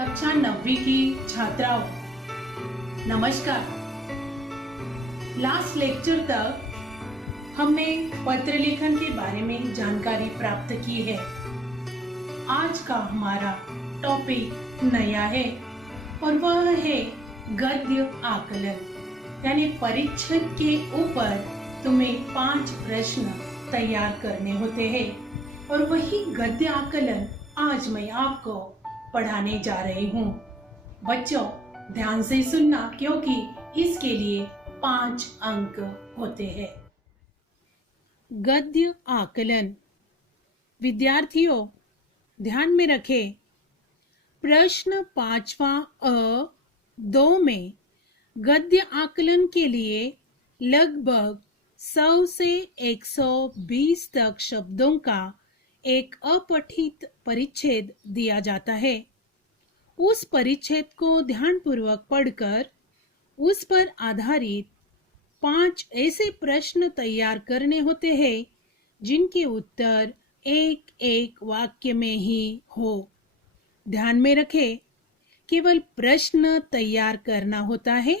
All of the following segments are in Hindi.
कक्षा 9वीं की छात्राओं, नमस्कार। लास्ट लेक्चर तक हमने पत्र लेखन के बारे में जानकारी प्राप्त की है। आज का हमारा टॉपिक नया है और वह है गद्य आकलन, यानी परिच्छेद के ऊपर तुम्हें 5 प्रश्न तैयार करने होते हैं और वही गद्य आकलन आज मैं आपको पढ़ाने जा रही हूँ। बच्चों, ध्यान से सुनना क्योंकि इसके लिए 5 अंक होते हैं। गद्य आकलन। विद्यार्थियों, ध्यान में रखें, प्रश्न 5वां अ 2 में गद्य आकलन के लिए लगभग 100 से 120 तक शब्दों का एक अपठित परिच्छेद दिया जाता है। उस परिच्छेद को ध्यानपूर्वक पढ़कर उस पर आधारित 5 ऐसे प्रश्न तैयार करने होते हैं जिनके उत्तर एक एक वाक्य में ही हो। ध्यान में रखें, केवल प्रश्न तैयार करना होता है,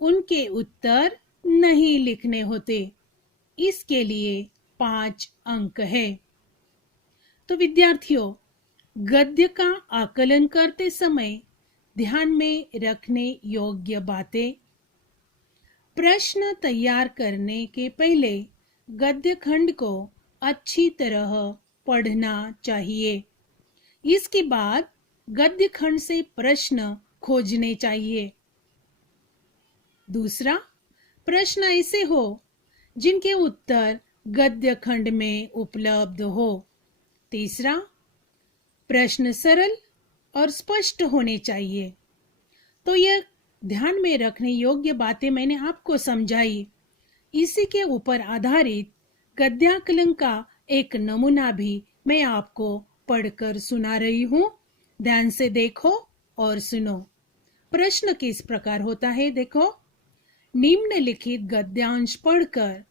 उनके उत्तर नहीं लिखने होते। इसके लिए 5 अंक है। तो विद्यार्थियों, गद्य का आकलन करते समय ध्यान में रखने योग्य बातें। प्रश्न तैयार करने के पहले गद्य खंड को अच्छी तरह पढ़ना चाहिए। इसके बाद गद्य खंड से प्रश्न खोजने चाहिए। दूसरा, प्रश्न ऐसे हो जिनके उत्तर गद्य खंड में उपलब्ध हो। तीसरा, प्रश्न सरल और स्पष्ट होने चाहिए। तो यह ध्यान में रखने योग्य बातें मैंने आपको समझाई। इसी के ऊपर आधारित गद्याकलन का एक नमूना भी मैं आपको पढ़कर सुना रही हूँ। ध्यान से देखो और सुनो। प्रश्न किस प्रकार होता है, देखो। निम्नलिखित गद्यांश पढ़कर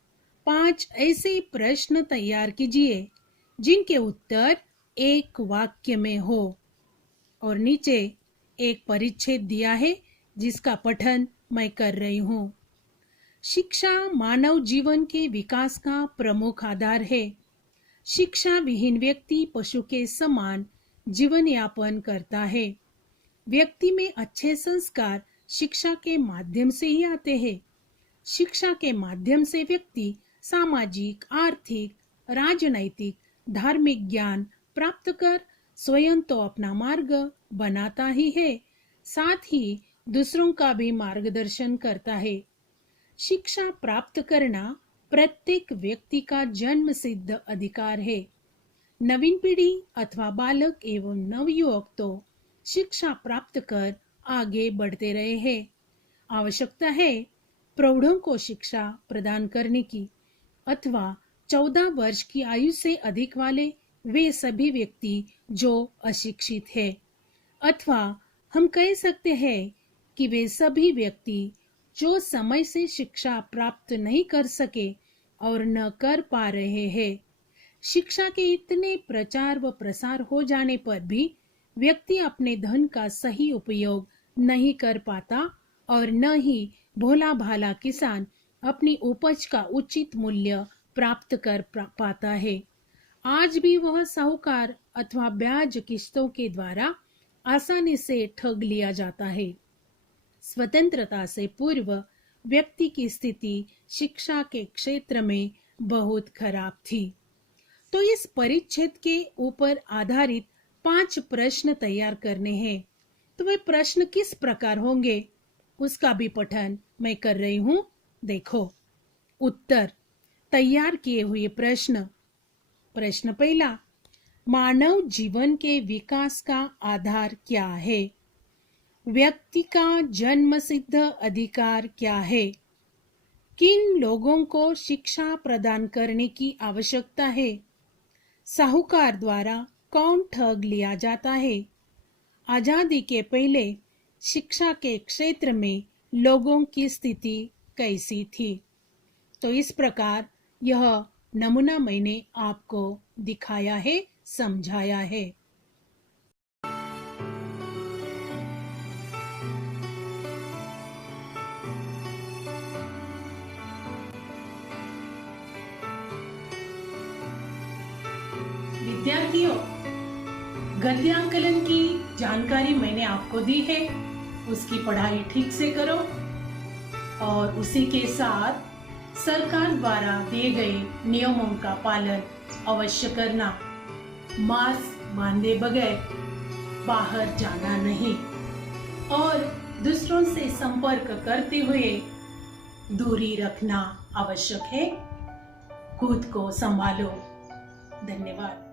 5 ऐसे प्रश्न तैयार कीजिए जिनके उत्तर एक वाक्य में हो। और नीचे एक परिच्छेद दिया है जिसका पठन मैं कर रही हूँ। शिक्षा मानव जीवन के विकास का प्रमुख आधार है। शिक्षा विहीन व्यक्ति पशु के समान जीवन यापन करता है। व्यक्ति में अच्छे संस्कार शिक्षा के माध्यम से ही आते हैं। शिक्षा के माध्यम से व्यक्ति सामाजिक, आर्थिक, राजनैतिक, धार्मिक ज्ञान प्राप्त कर स्वयं तो अपना मार्ग बनाता ही है, साथ ही दूसरों का भी मार्गदर्शन करता है। शिक्षा प्राप्त करना प्रत्येक व्यक्ति का जन्म सिद्ध अधिकार है। नवीन पीढ़ी अथवा बालक एवं नवयुवक तो शिक्षा प्राप्त कर आगे बढ़ते रहे हैं। आवश्यकता है प्रौढ़ों को शिक्षा प्रदान करने की, अथवा 14 वर्ष की आयु से अधिक वाले वे सभी व्यक्ति जो अशिक्षित है, अथवा हम कह सकते हैं कि वे सभी व्यक्ति जो समय से शिक्षा प्राप्त नहीं कर सके और न कर पा रहे हैं। शिक्षा के इतने प्रचार व प्रसार हो जाने पर भी व्यक्ति अपने धन का सही उपयोग नहीं कर पाता और न ही भोला भाला किसान अपनी उपज का उचित मूल्य प्राप्त कर पाता है। आज भी वह साहूकार अथवा ब्याज किस्तों के द्वारा आसानी से ठग लिया जाता है। स्वतंत्रता से पूर्व व्यक्ति की स्थिति शिक्षा के क्षेत्र में बहुत खराब थी। तो इस परिच्छेद के ऊपर आधारित 5 प्रश्न तैयार करने हैं। तो वे प्रश्न किस प्रकार होंगे उसका भी पठन मैं कर रही हूँ। देखो, उत्तर तैयार किए हुए प्रश्न। प्रश्न पहला, मानव जीवन के विकास का आधार क्या है? व्यक्ति का जन्म सिद्ध अधिकार क्या है? किन लोगों को शिक्षा प्रदान करने की आवश्यकता है? साहूकार द्वारा कौन ठग लिया जाता है? आजादी के पहले शिक्षा के क्षेत्र में लोगों की स्थिति कैसी थी? तो इस प्रकार यह नमूना मैंने आपको दिखाया है, समझाया है। विद्यार्थियों, गद्यांकलन की जानकारी मैंने आपको दी है, उसकी पढ़ाई ठीक से करो और उसी के साथ सरकार द्वारा दिए गए नियमों का पालन अवश्य करना। मास्क बांधे बगैर बाहर जाना नहीं और दूसरों से संपर्क करते हुए दूरी रखना आवश्यक है। खुद को संभालो। धन्यवाद।